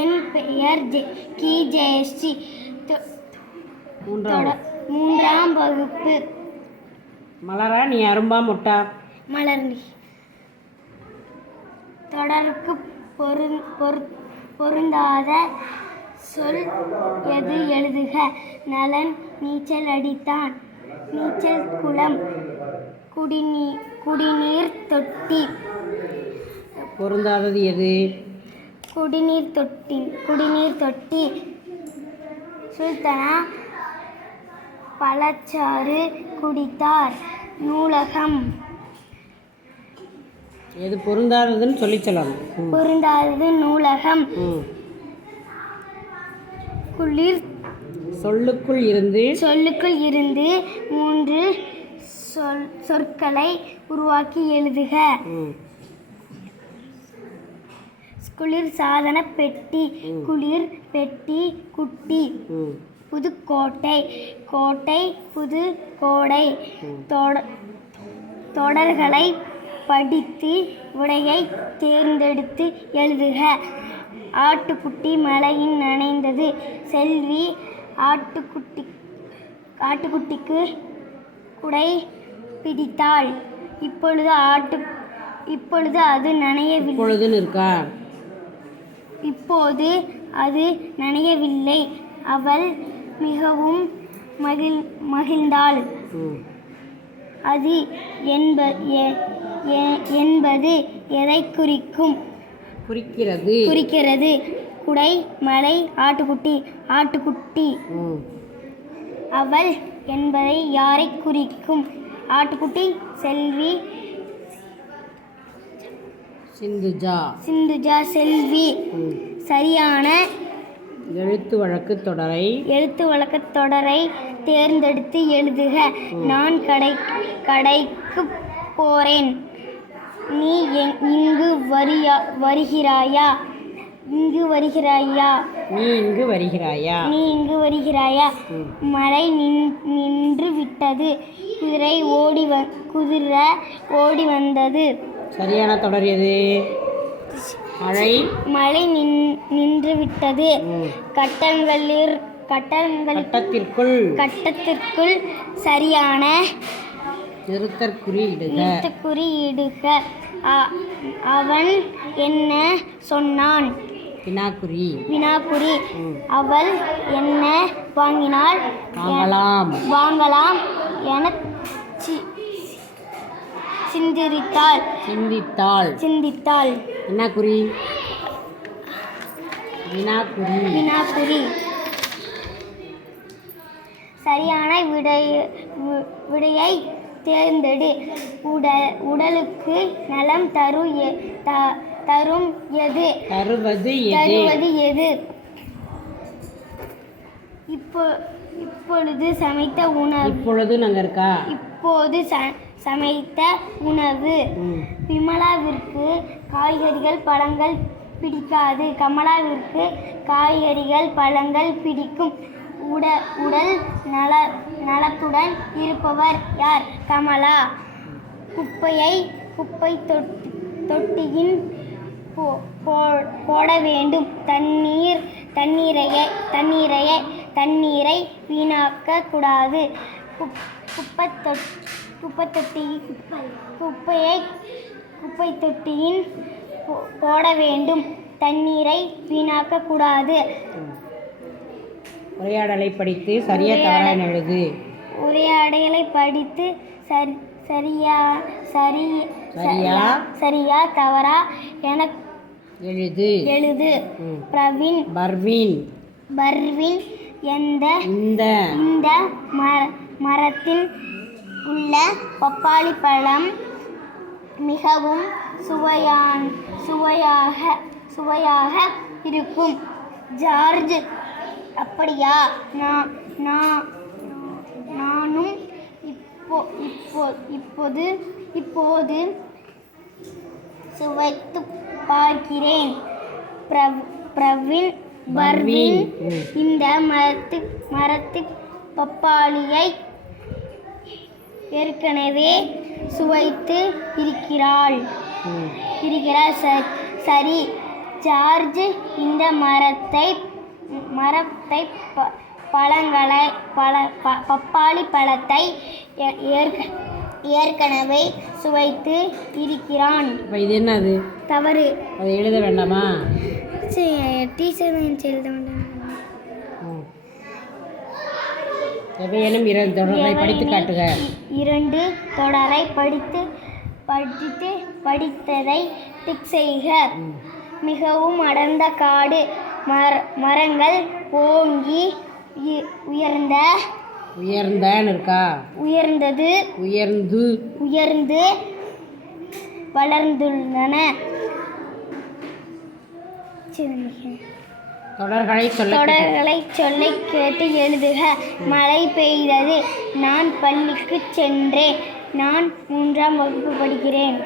என் பெயர் ஜெயஸ்ரீ. மூன்றாம் வகுப்பு. மலரா நீ அரும்பா முட்டா? மலர். தொடருக்கு பொருந்தாத சொல் எது எழுதுக. நலன் நீச்சல் அடித்தான். நீச்சல் குளம். குடிநீர் தொட்டி. பொருந்தாதது எது? குடிநீர் தொட்டி. சுல்தானா பழச்சாறு குடித்தார். நூலகம். எது பொருந்தாததுன்னு சொல்லணும். பொருந்தாதது நூலகம். குளிர். சொல்லுக்குள் இருந்து 3 சொற்களை உருவாக்கி எழுதுக. குளிர் சாதன பெட்டி. குளிர் பெட்டி குட்டி. புதுக்கோட்டை. கோட்டை புது கோடை. தொடர்களை படித்து விடையை தேர்ந்தெடுத்து எழுதுக. ஆட்டுக்குட்டி மழையில் நனைந்தது. செல்வி ஆட்டுக்குட்டிக்கு குடை பிடித்தாள். இப்பொழுது அது நனையவில்லை. அவள் மிகவும் மகிழ்ந்தாள். அது என்பது எதை குறிக்கிறது? குடை மழை ஆட்டுக்குட்டி. அவள் என்பதை யாரை குறிக்கும்? ஆட்டுக்குட்டி. செல்வி சிந்துஜா. செல்வி. சரியான எழுத்து வழக்குத் தொடரை தேர்ந்தெடுத்து எழுதுக. நான் கடைக்கு போறேன். நீ இங்கு வருகிறாயா? நீ இங்கு வருகிறாயா? மழை நின்று விட்டது. குதிரை ஓடி வந்தது. சரியான தொடர் எது? மழை நின்று விட்டது. கட்டத்திற்குள் சரியான நிறுத்தற்குறி இடுக. அவன் என்ன சொன்னான்? வினாக்குறி. அவள் என்ன வாங்கலாம் என சிந்தித்தாள். என்ன குறி? வினாக்குறி. சரியான விடையை தேர்ந்தெடு. உடலுக்கு நலம் தரும் எது? தருவது எது? இப்பொழுது சமைத்த உணவு. விமலாவிற்கு காய்கறிகள் பழங்கள் பிடிக்காது. கமலாவிற்கு காய்கறிகள் பழங்கள் பிடிக்கும். உடல் நலத்துடன் இருப்பவர் யார்? கமலா. குப்பை தொட்டியின் போட வேண்டும். தண்ணீரை வீணாக்க கூடாது. குப்பை தொட்டியின் போட வேண்டும். தண்ணீரை வீணாக்க கூடாது. உரையாடலை படித்து சரியா தவறா எழுது. உரையாடலை படித்து சரியா தவறா என எழுது. பர்வீன் இந்த மரத்தில் உள்ள பப்பாளி பழம் மிகவும் சுவையாக இருக்கும். ஜார்ஜ். அப்படியா? நானும் இப்போது சுவைத்து பார்க்கிறேன். பர்வீன் இந்த மரத்து பப்பாளியை ஏற்கனவே சுவைத்து இருக்கிறார். சரி ஜார்ஜ் இந்த மரத்தை பழங்களை பப்பாளி பழத்தை ஏற்கனவே சுவைத்து இருக்கிறான். இப்போ இது என்னது? தவறு. அதை எழுத வேண்டாமா? டீச்சர் எழுத வேண்டாம். எவையேனும் 2 தொடரை படித்து காட்டுக. 2 தொடரை படித்ததை டிக் செய்க. மிகவும் அடர்ந்த காடு, மரங்கள் ஓங்கி உயர்ந்தன்னு இருக்கா? உயர்ந்து வளர்ந்துள்ளன. தொடர்களை சொல்லை கேட்டு எழுதுக. மழை பெய்தது. நான் பள்ளிக்கு சென்றேன். நான் 3ஆம் வகுப்பு படிக்கிறேன்.